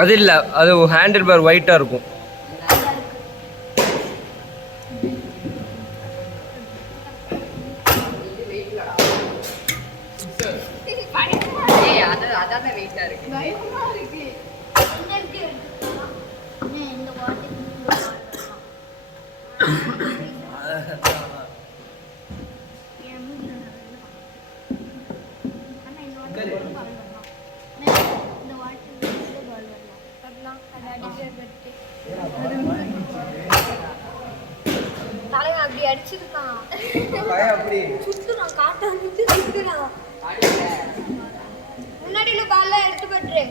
அது இல்ல, அது ஹேண்டில் பார் ஒயிட்டா இருக்கும். அப்படி அடிச்சிருக்கான், சுத்துறான், காட்ட சுத்துறான். முன்னாடி பால்ல எடுத்து போட்டுரு.